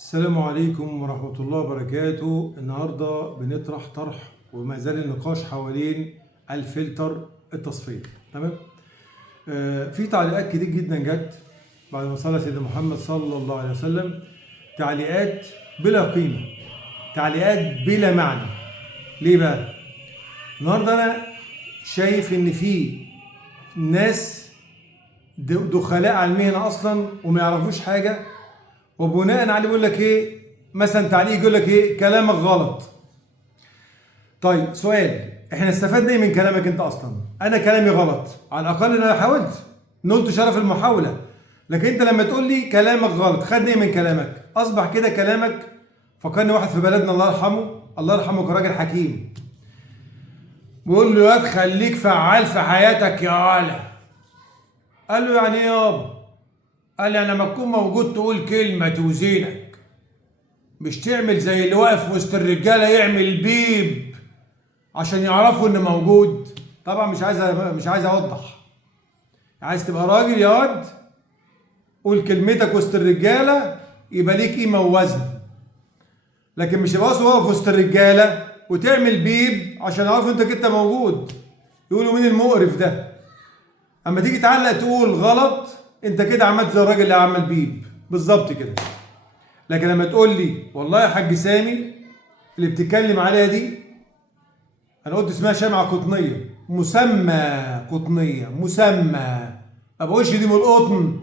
السلام عليكم ورحمة الله وبركاته. النهاردة بنطرح طرح وما زال النقاش حوالين الفلتر التصفية. تمام. في تعليقات كتير جدا جت بعد ما صلى سيدنا محمد صلى الله عليه وسلم، تعليقات بلا قيمة، تعليقات بلا معنى. ليه بقى؟ النهاردة أنا شايف إن في ناس دخلاء على المهنة أصلا وما يعرفوش حاجة، وبناء عليه بيقول لك ايه؟ مثلا تعليق يقول لك ايه؟ كلامك غلط. طيب سؤال، احنا استفدنا ايه من كلامك انت اصلا؟ انا كلامي غلط، على الاقل انا حاولت، نلت شرف المحاوله. لكن انت لما تقول لي كلامك غلط، خدني ايه من كلامك؟ اصبح كده كلامك فكرني واحد في بلدنا الله يرحمه، الله يرحمه، كان راجل حكيم، بيقول له: يا خليك فعال في حياتك يا عالة. قال له: يعني ايه يابا؟ قال لي: انا لما تكون موجود تقول كلمه توزينك، مش تعمل زي اللي واقف وسط الرجاله يعمل بيب عشان يعرفوا ان موجود. طبعا مش عايز اوضح. عايز تبقى راجل يا واد، قول كلمتك وسط الرجاله يبقى ليك قيمه ووزن. لكن مش يبقى واقف وسط الرجاله وتعمل بيب عشان يعرفوا انت موجود. يقولوا: مين المقرف ده؟ اما تيجي تعلق تقول غلط، انت كده عملت زي الراجل اللي عمل بيب بالظبط كده. لكن لما تقول لي: والله يا حاج سامي اللي بتتكلم عليها دي، انا قلت اسمها شمعة قطنية، مسمى قطنية، مسمى، ما بقولش دي من القطن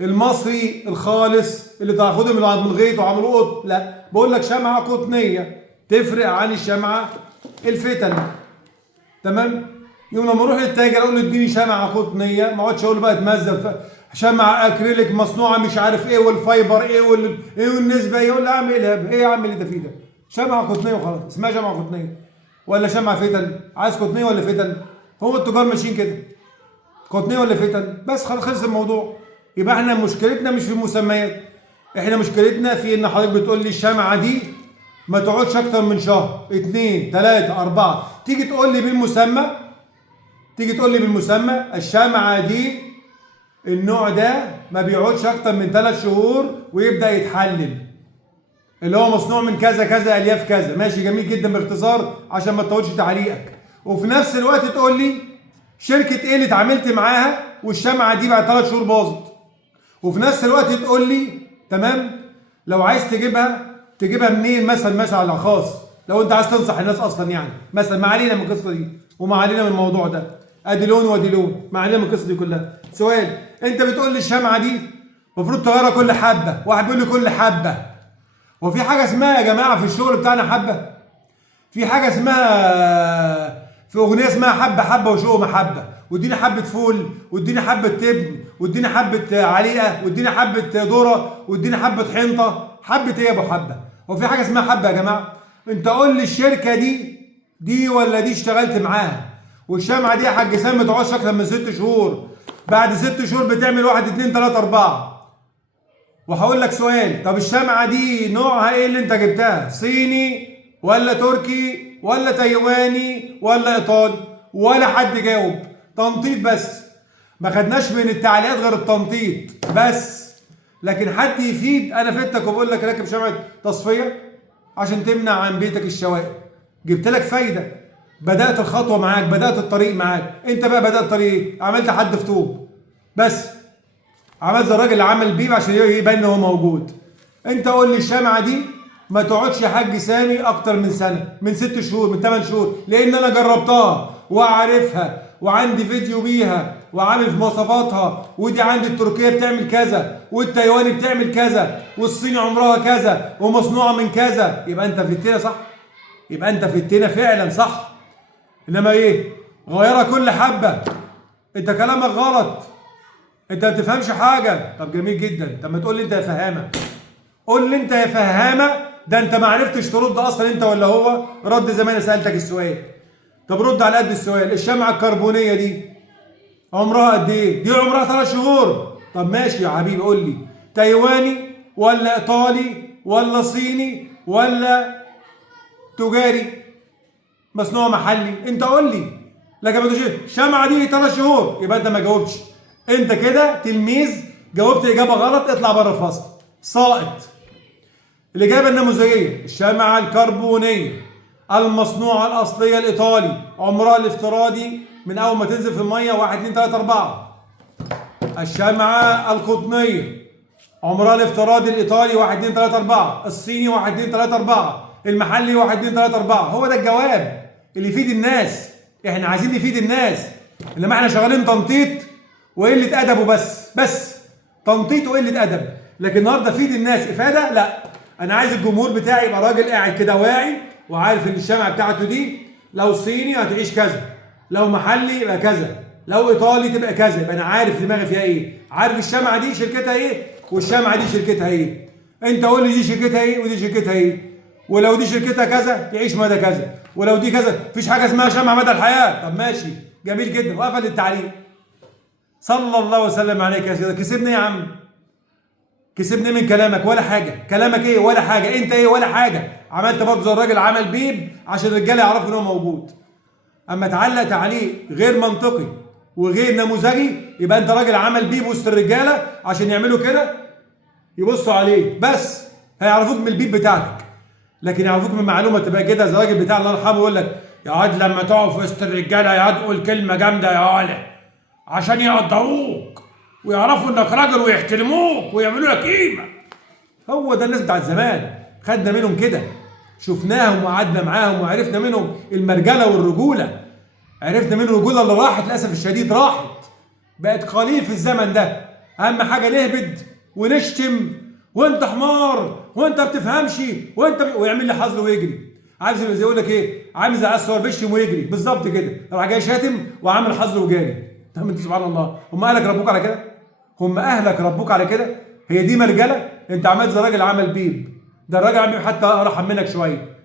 المصري الخالص اللي تاخده من الغيط وعملوه قطن، لا، بقول لك شمعة قطنية، تفرق عن الشمعة الفتن. تمام؟ يوم لما اروح للتاجر اقول له: اديني شمعة قطنية، ما اقعدش اقول له بقى اتمزق شمعة اكريليك مصنوعة مش عارف ايه والفايبر ايه ايه والنسبة ايه، يقول لي: اعمل ايه يا عم اللي انت فيه ده؟ شمعة قطنية وخلاص، اسمها شمعة قطنية ولا شمعة فتن؟ عايز قطنية ولا فتن؟ هو التجار ماشيين كده، قطنية ولا فتن؟ بس خلص الموضوع. يبقى احنا مشكلتنا مش في المسميات، احنا مشكلتنا في ان حضرتك بتقول لي الشمعة دي ما تقعدش اكتر من شهر، 2 3 4، تيجي تقول لي بالمسمى، الشمعة دي النوع ده ما بيقعدش اكتر من 3 شهور ويبدأ يتحلل، اللي هو مصنوع من كذا كذا الياف كذا. ماشي، جميل جدا، باختصار عشان ما تطولش تعليقك. وفي نفس الوقت تقول لي شركة ايه اللي اتعاملت معاها والشمعة دي بعد 3 شهور باظت. وفي نفس الوقت تقول لي: تمام، لو عايز تجيبها منين؟ مثلا على خاص، لو انت عايز تنصح الناس اصلا، يعني مثلا ما علينا من القصه دي وما علينا من الموضوع ده، ادي لون وادي لون، ما علينا من القصه دي كلها. سؤال، انت بتقول لي الشمعه دي المفروض تغيرها كل حبه، واحد بيقول لي كل حبه. وفي حاجه اسمها يا جماعه في الشغل بتاعنا حبه؟ في حاجه اسمها، في اغنيه اسمها حبه حبه وشوق محبه، واديني حبه فول، واديني حبه تبن، واديني حبه عليقه، واديني حبه ذره، واديني حبه حنطه. حبه ايه يا ابو حبه؟ هو في حاجه اسمها حبه يا جماعه؟ انت قول لي الشركه دي ولا دي اشتغلت معاها؟ والشمعه دي يا حاج سامي ما تقعدش اكتر من 6 شهور، بعد 6 شهور بتعمل 1 2 3 4. وهقول لك سؤال، طب الشمعة دي نوعها ايه اللي انت جبتها؟ صيني ولا تركي ولا تايواني ولا ايطالي؟ ولا حد جاوب، تنطيط بس. ما خدناش من التعليقات غير التنطيط بس. لكن حد يفيد، انا فدتك وبقول لك راكب شمعة تصفية عشان تمنع عن بيتك الشوائب، جبت لك فايدة، بدأت الخطوة معاك، بدأت الطريق معاك. انت بقى بدأت الطريق، عملت حد في طوب بس، عملت زي الراجل اللي عمل بيب عشان يبان ان هو موجود. انت قول لي الشمعه دي ما تقعدش يا حاج سامي اكتر من سنه، من 6 شهور، من 8 شهور، لان انا جربتها وعارفها وعندي فيديو بيها وعامل في مواصفاتها. ودي عندي التركيه بتعمل كذا، والتايواني بتعمل كذا، والصيني عمرها كذا، ومصنوعه من كذا. يبقى انت فدتنا صح، يبقى انت فدتنا فعلا صح. انما ايه؟ غيرها كل حبه، انت كلامك غلط، انت ما بتفهمش حاجه. طب جميل جدا، طب ما تقول لي انت يا فهامه، قول لي انت يا فهامه، ده انت ما عرفتش ترد اصلا انت ولا هو رد زي ما انا سالتك السؤال. طب رد على قد السؤال. الشمعه الكربونيه دي عمرها قد ايه؟ دي عمرها 3 شهور. طب ماشي يا حبيبي، قول لي تايواني ولا ايطالي ولا صيني ولا تجاري مصنوع محلي؟ انت قول لي. لكن ما تقولش الشمعه دي 3 شهور، يبقى انت ما جاوبتش. انت كده تلميذ جاوبت اجابه غلط، اطلع بره الفصل، ساقط. الإجابة النموذجية: الشمعة الكربونية المصنوعة الأصلية الإيطالي، عمرها الافتراضي من أول ما تنزل في المية 1 2 3 4. الشمعة القطنية عمرها الافتراضي الإيطالي 1 2 3 4. الصيني 1 2 3 4. المحلي 1 2 3 4. هو ده الجواب اللي يفيد الناس. احنا عايزين نفيد الناس، انما احنا شغالين تنطيط وقلة أدب وبس تنطيط وقلة أدب. لكن النهارده فيد الناس إفادة؟ لا، أنا عايز الجمهور بتاعي يبقى راجل قاعد كده واعي وعارف إن الشمعة بتاعته دي لو صيني هتعيش كذا، لو محلي يبقى كذا، لو إيطالي تبقى كذا. يبقى أنا عارف دماغي فيها إيه، عارف الشمعة دي شركتها إيه والشمعة دي شركتها إيه. أنت قول لي دي شركتها إيه ودي شركتها إيه، ولو دي شركتها كذا تعيش مدى كذا، ولو دي كذا. مفيش حاجة اسمها شمعة مدى الحياة. طب ماشي، جميل جدا، وقفل التعليق. صلى الله وسلم عليك يا سيدي. كسبني يا عم؟ كسبني من كلامك؟ ولا حاجه. كلامك ايه؟ ولا حاجه. انت ايه؟ ولا حاجه. عملت برضه زي الراجل عمل بيب عشان الرجاله يعرفوا ان هو موجود. اما تعلق تعليق غير منطقي وغير نموذجي يبقى انت راجل عمل بيب وسط الرجاله عشان يعملوا كده يبصوا عليه بس، هيعرفوك من البيب بتاعتك. لكن يعرفوك من معلومه تبقى كده زي الراجل بتاع الله يرحمه يقول لك: يا واد لما تقف وسط الرجاله يا واد قول كلمه جامده يا ولا عشان يقدروك ويعرفوا انك راجل ويحترموك ويعملوا لك قيمه. هو ده الناس بتاعت زمان، خدنا منهم كده، شفناهم وقعدنا معاهم وعرفنا منهم المرجله والرجوله. عرفنا منهم الرجوله اللي راحت للاسف الشديد، راحت بقت قليل في الزمن ده. اهم حاجه نهبد ونشتم وانت حمار وانت ما بتفهمش ويعمل لي حظر ويجري. عارف زي يقول لك ايه؟ عامل زي الصور بيشتم ويجري بالظبط كده، راح جاي شاتم وعامل حظر وجاري. طب انت سبحان الله، هم اهلك ربوك على كده؟ هم اهلك ربوك على كده؟ هي دي مرجله؟ انت عملت زي راجل عمل بيب، ده الراجل عمل بيب حتى ارحم منك شويه،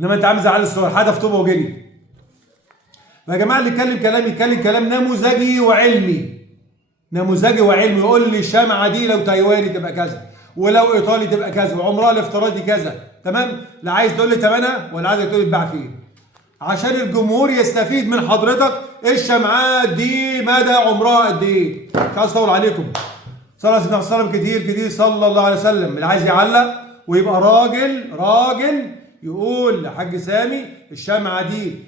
انما انت عامل زي علي الصغير حدف طوبه وجري. يا جماعه اللي يتكلم كلام يتكلم كلام نموذجي وعلمي، نموذجي وعلمي. يقول لي الشمعه دي لو تايواني تبقى كذا، ولو ايطالي تبقى كذا، وعمرها الافتراضي كذا، تمام؟ لا عايز تقول لي ثمنها ولا عايز تقول لي تباع فين، عشان الجمهور يستفيد من حضرتك. الشمعات دي مدى عمرها قد ايه؟ مش عايز اطول عليكم. صلى الله عليه وسلم كتير كتير صلى الله عليه وسلم. اللي عايز يعلق ويبقى راجل يقول لحاج سامي الشمعه دي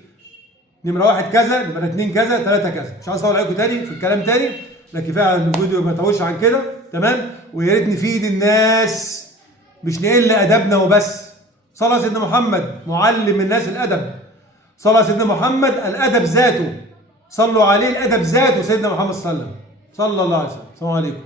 نمره 1 كذا، نمره 2 كذا، 3 كذا. مش عايز اطول عليكم تاني في الكلام تاني، لكن فعلا الفيديو ما يطولش عن كده، تمام؟ ويا ريت نفيد الناس مش نقل ادبنا وبس. صلى على سيدنا محمد معلم الناس الادب. صلى على سيدنا محمد الادب ذاته. صلوا عليه الادب ذاته سيدنا محمد صلى الله عليه وسلم. صلى الله عليه وسلم. السلام عليكم.